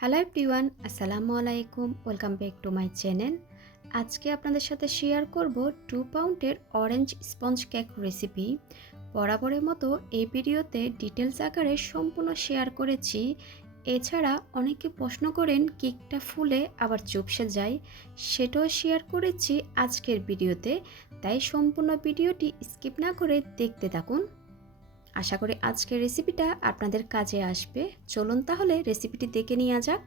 Hello everyone আসসালামু আলাইকুম welcome back to my channel আজকে আপনাদের সাথে শেয়ার করব টু পাউন্ডের অরেঞ্জ স্পঞ্জ কেক রেসিপি বরাবরের মতো এই ভিডিওতে ডিটেলস আকারে সম্পূর্ণ শেয়ার করেছি। এছাড়া অনেকে প্রশ্ন করেন, কেকটা ফুলে আবার চুপসে যায়? সেটাও শেয়ার করেছি আজকের ভিডিওতে। তাই সম্পূর্ণ ভিডিওটি স্কিপ না করে দেখতে থাকুন। আশা করি আজকের রেসিপিটা আপনাদের কাজে আসবে। চলুন তাহলে রেসিপিটি দেখে নেওয়া যাক।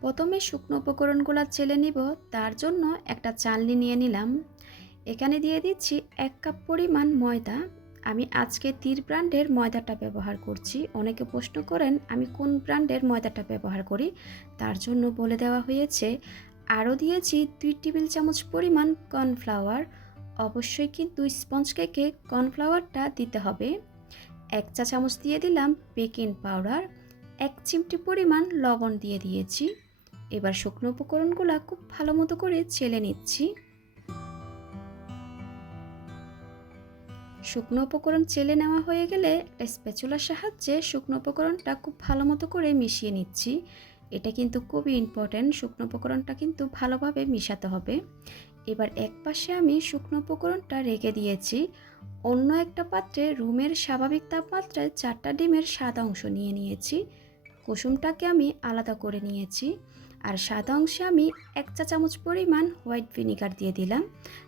প্রথমে শুকনো উপকরণগুলো চেলে নিব, তার জন্য একটা চালনি নিয়ে নিলাম। এখানে দিয়ে দিচ্ছি এক কাপ পরিমাণ ময়দা। আমি আজকে তীর ব্র্যান্ডের ময়দাটা ব্যবহার করছি। অনেকে প্রশ্ন করেন, আমি কোন ব্র্যান্ডের ময়দাটা ব্যবহার করি? তার জন্য বলে দেওয়া হয়েছে, আরও দিয়েছি দুই টেবিল চামচ পরিমাণ কর্নফ্লাওয়ার। অবশ্যই কিন্তু স্পঞ্জ কেকে কর্নফ্লাওয়ারটা দিতে হবে। এক চা চামচ দিয়ে দিলাম বেকিং পাউডার, এক চিমটি পরিমাণ লবণ দিয়ে দিয়েছি। এবার শুকনো উপকরণগুলো খুব ভালো মতো করে ছেলে নিচ্ছি। শুকনো উপকরণ চেলে নেওয়া হয়ে গেলে একটা স্প্যাচুলার সাহায্যে শুকনো উপকরণটা খুব ভালো মতো করে মিশিয়ে নিচ্ছি। এটা কিন্তু খুবই ইম্পর্ট্যান্ট শুকনো উপকরণটা কিন্তু ভালোভাবে মিশাতে হবে। এবার এক পাশে আমি শুকনো উপকরণটা রেখে দিয়েছি। অন্য একটা পাত্রে রুমের স্বাভাবিক তাপমাত্রায় চারটা ডিমের সাদা অংশ নিয়ে নিয়েছি। কুসুমটাকে আমি আলাদা করে নিয়েছি। আর সাদা অংশে আমি এক চা চামচ পরিমাণ হোয়াইট ভিনিগার দিয়ে দিলাম।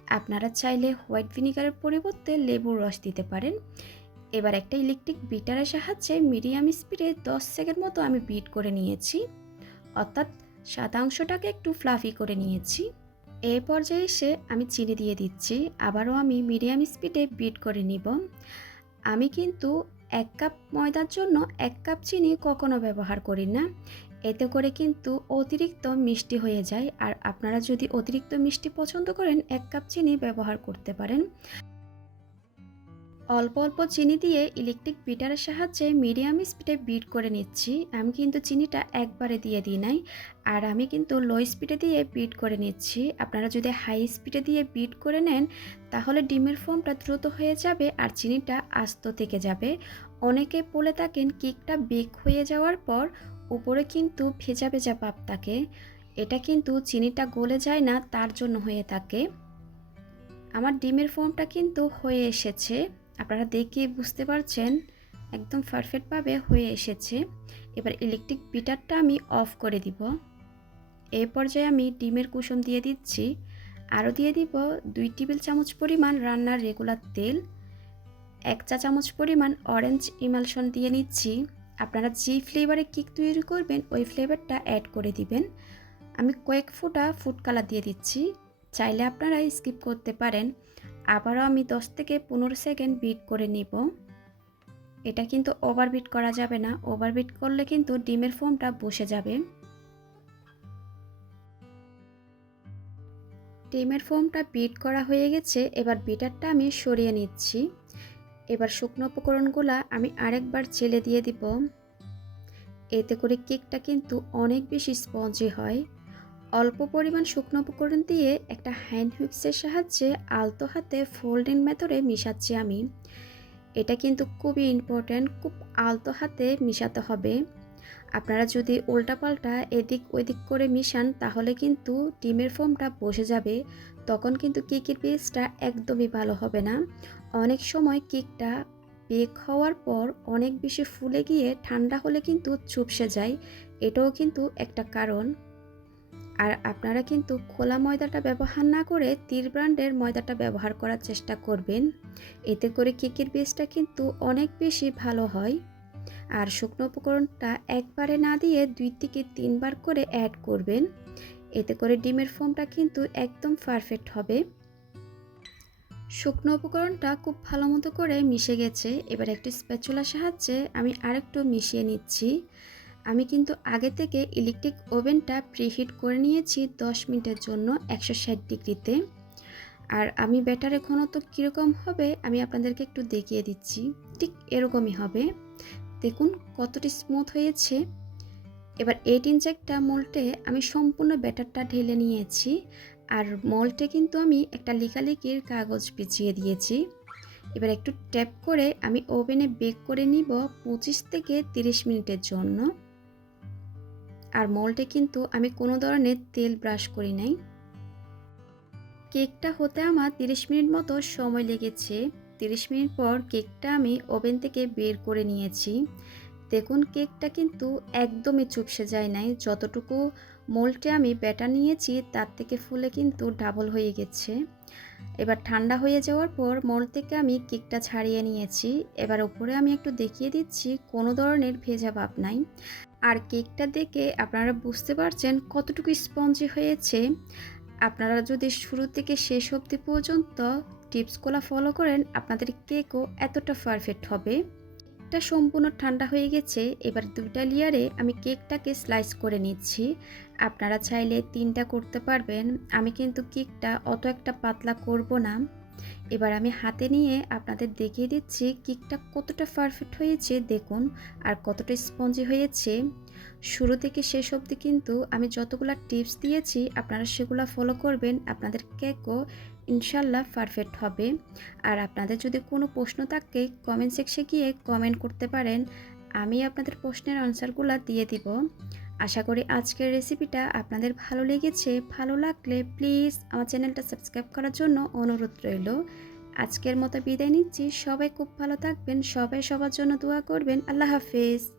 আপনারা চাইলে হোয়াইট ভিনিগারের পরিবর্তে লেবুর রস দিতে পারেন। এবার একটা ইলেকট্রিক বিটারের সাহায্যে মিডিয়াম স্পিডে দশ সেকেন্ড মতো আমি বিট করে নিয়েছি। অর্থাৎ সাদা অংশটাকে একটু ফ্লাফি করে নিয়েছি। এই পর্যায়ে এসে আমি চিনি দিয়ে দিচ্ছি। আবারও আমি মিডিয়াম স্পিডে বিট করে নিব। আমি কিন্তু এক কাপ ময়দার জন্য এক কাপ চিনি কখনো ব্যবহার করি না। এতে করে কিন্তু অতিরিক্ত মিষ্টি হয়ে যায়। আর আপনারা যদি অতিরিক্ত মিষ্টি পছন্দ করেন, এক কাপ চিনি ব্যবহার করতে পারেন। অল্প অল্প চিনি দিয়ে ইলেকট্রিক বিটারের সাহায্যে মিডিয়াম স্পিডে বিট করে নিচ্ছি। আমি কিন্তু চিনিটা একবারে দিয়ে দিই নাই। আর আমি কিন্তু লো স্পিডে দিয়ে বিট করে নিচ্ছি। আপনারা যদি হাই স্পিডে দিয়ে বিট করে নেন, তাহলে ডিমের ফোমটা দ্রুত হয়ে যাবে আর চিনিটা আস্ত থেকে যাবে। অনেকে বলে থাকেন কেকটা বেক হয়ে যাওয়ার পর উপরে কিন্তু ভেজা ভেজা পাপ থাকে। এটা কিন্তু চিনিটা গলে যায় না, তার জন্য হয়ে থাকে। আমার ডিমের ফোমটা কিন্তু হয়ে এসেছে। আপনারা দেখে বুঝতে পারছেন, একদম পারফেক্টভাবে হয়ে এসেছে। এবার ইলেকট্রিক বিটারটা আমি অফ করে দিব। এই পর্যায়ে আমি ডিমের কুসুম দিয়ে দিচ্ছি। আরও দিয়ে দিব দুই টেবিল চামচ পরিমাণ রান্নার রেগুলার তেল। এক চা চামচ পরিমাণ অরেঞ্জ ইমালশন দিয়ে নিচ্ছি। আপনারা যে ফ্লেভারে কেক তৈরি করবেন, ওই ফ্লেভারটা অ্যাড করে দিবেন। আমি কয়েক ফোঁটা ফুড কালার দিয়ে দিচ্ছি। চাইলে আপনারা স্কিপ করতে পারেন। আবারও আমি দশ থেকে পনেরো সেকেন্ড বিট করে নিব। এটা কিন্তু ওভারবিট করা যাবে না। ওভারবিট করলে কিন্তু ডিমের ফোমটা বসে যাবে। ডিমের ফোমটা বিট করা হয়ে গেছে। এবার বিটারটা আমি সরিয়ে নিচ্ছি। এবার শুকনো উপকরণগুলা আমি আরেকবার ছেলে দিয়ে দিব। এতে করে কেকটা কিন্তু অনেক বেশি স্পঞ্জি হয়। অল্প পরিমাণ শুকনো উপকরণ দিয়ে একটা হ্যান্ড হুইক্সের সাহায্যে আলতো হাতে ফোল্ডিং মেথডে মিশাচ্ছি আমি। এটা কিন্তু খুবই ইম্পর্ট্যান্ট খুব আলতো হাতে মিশাতে হবে। আপনারা যদি উল্টাপাল্টা এদিক ওইদিক করে মিশান, তাহলে কিন্তু ডিমের ফোমটা বসে যাবে। তখন কিন্তু কেকের পেস্টটা একদমই ভালো হবে না। অনেক সময় কেকটা বেক হওয়ার পর অনেক বেশি ফুলে গিয়ে ঠান্ডা হলে কিন্তু চুপসে যায়। এটাও কিন্তু একটা কারণ। আর আপনারা কিন্তু খোলা ময়দাটা ব্যবহার না করে তীর ব্র্যান্ডের ময়দাটা ব্যবহার করার চেষ্টা করবেন। এতে করে কেকের বেসটা কিন্তু অনেক বেশি ভালো হয়। আর শুকনো উপকরণটা একবারে না দিয়ে দুই থেকে তিনবার করে অ্যাড করবেন। এতে করে ডিমের ফোমটা কিন্তু একদম পারফেক্ট হবে। শুকনো উপকরণটা খুব ভালো মতো করে মিশে গেছে। এবার একটি স্প্যাচুলার সাহায্যে আমি আরেকটু মিশিয়ে নিচ্ছি। আমি কিন্তু আগে থেকে ইলেকট্রিক ওভেনটা প্রিহিট করে নিয়েছি 10 মিনিটের জন্য একশো ষাট ডিগ্রিতে। আর আমি ব্যাটারের ঘনত্ব কীরকম হবে আমি আপনাদেরকে একটু দেখিয়ে দিচ্ছি। ঠিক এরকমই হবে। দেখুন কতটি স্মুথ হয়েছে। এবার এইট ইঞ্চ একটা মোল্টে আমি সম্পূর্ণ ব্যাটারটা ঢেলে নিয়েছি। আর মোল্টে কিন্তু আমি একটা লিকালিকির কাগজ পিছিয়ে দিয়েছি। এবার একটু ট্যাপ করে আমি ওভেনে বেক করে নিব পঁচিশ থেকে তিরিশ মিনিটের জন্য। আর মোল্ডে কিন্তু আমি কোনো ধরনের তেল ব্রাশ করি নাই। কেকটা হতে আমার 30 মিনিট মতো সময় লেগেছে। 30 মিনিট পর কেকটা আমি ওভেন থেকে বের করে নিয়েছি। দেখুন, কেকটা কিন্তু একদমই চুপসে যায় নাই। যতটুকু মোল্ডে আমি ব্যাটার নিয়েছি, তার থেকে ফুলে কিন্তু ডাবল হয়ে গেছে। এবার ঠান্ডা হয়ে যাওয়ার পর মোল্ড থেকে আমি কেকটা ছাড়িয়ে নিয়েছি। এবার উপরে আমি একটু দেখিয়ে দিচ্ছি, কোনো ধরনের ভেজা ভাব নাই। আর কেকটা দেখে আপনারা বুঝতে পারছেন কতটুকু স্পঞ্জি হয়েছে। আপনারা যদি শুরু থেকে শেষ অবধি পর্যন্ত টিপসগুলো ফলো করেন, আপনাদের কেকও এতটা পারফেক্ট হবে। কেকটা সম্পূর্ণ ঠান্ডা হয়ে গেছে, এবার দুইটা লেয়ারে আমি কেকটাকে স্লাইস করে নিচ্ছি। আপনারা চাইলে তিনটা করতে পারবেন, আমি কিন্তু কেকটা অত একটা পাতলা করব না। এবার আমি হাতে নিয়ে আপনাদের দেখিয়ে দিচ্ছি কেকটা কতটা পারফেক্ট হয়েছে, দেখুন, আর কতটা স্পঞ্জি হয়েছে। শুরু থেকে শেষ অবধি কিন্তু আমি যতগুলো টিপস দিয়েছি, আপনারা সেগুলো ফলো করবেন, আপনাদের কেকও ইনশাল্লাহ পারফেক্ট হবে। আর আপনাদের যদি কোনো প্রশ্ন থাকে কমেন্ট সেকশে গিয়ে কমেন্ট করতে পারেন। আমি আপনাদের প্রশ্নের আনসারগুলো দিয়ে দিব। আশা করি আজকের রেসিপিটা আপনাদের ভালো লেগেছে। ভালো লাগলে প্লিজ আমার চ্যানেলটা সাবস্ক্রাইব করার জন্য অনুরোধ রইল। আজকের মতো বিদায় নিচ্ছি। সবাই খুব ভালো থাকবেন। সবাই সবার জন্য দোয়া করবেন। আল্লাহ হাফেজ।